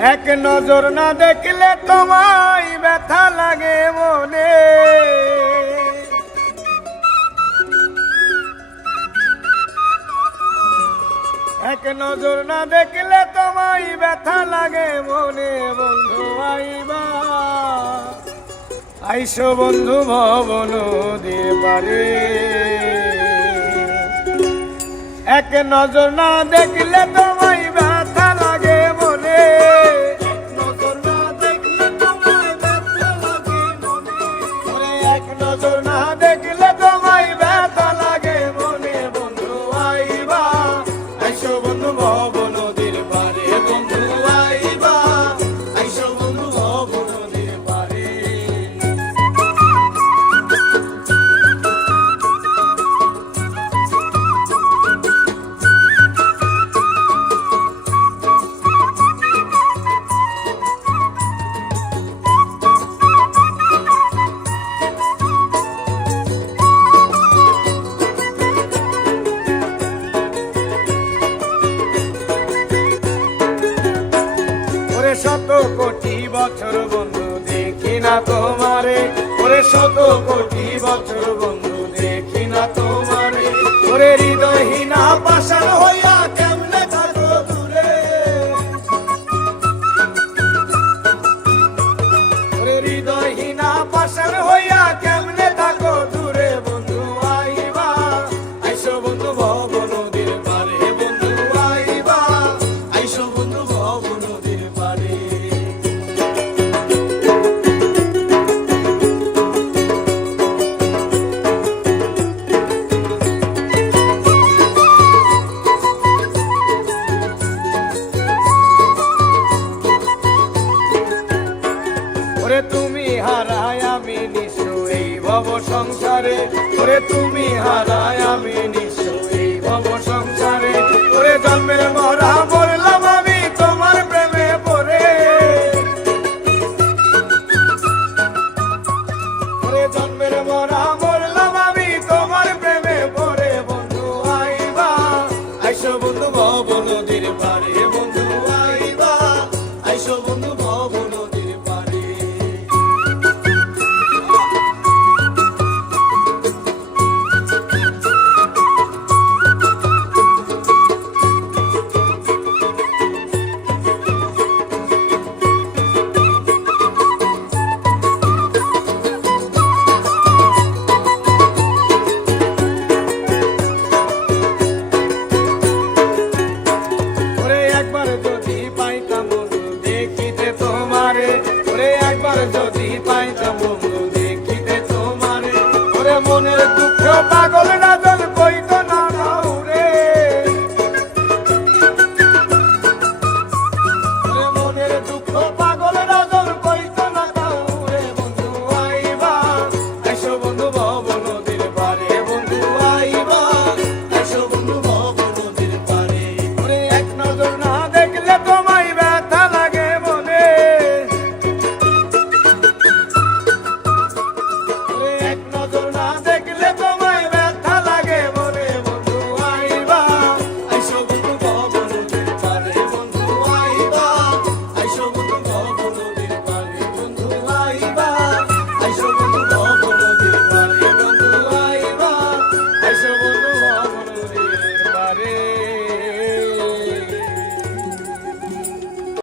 এক নজর না দেখলে তোমায় ব্যথা লাগে মনে। এক নজর না দেখলে তোমায় ব্যথা লাগে মনে, বন্ধু, আইবা। আইসো বন্ধু, ভবন দিয়ে পারে। এক নজর না দেখলে তোমায় নজর না দেখলে তোমায় ব্যথা লাগে। মনে বন্ধু আইবা আইসো বন্ধু শত কোটি বছর বন্ধু দেখি না তোমারে। ওরে শত কোটি বছর বন্ধু ওরে তুমি হারায় আমি নিশ্চয় এই ভব সংসারে। ওরে তুমি হারায় আমি নিশু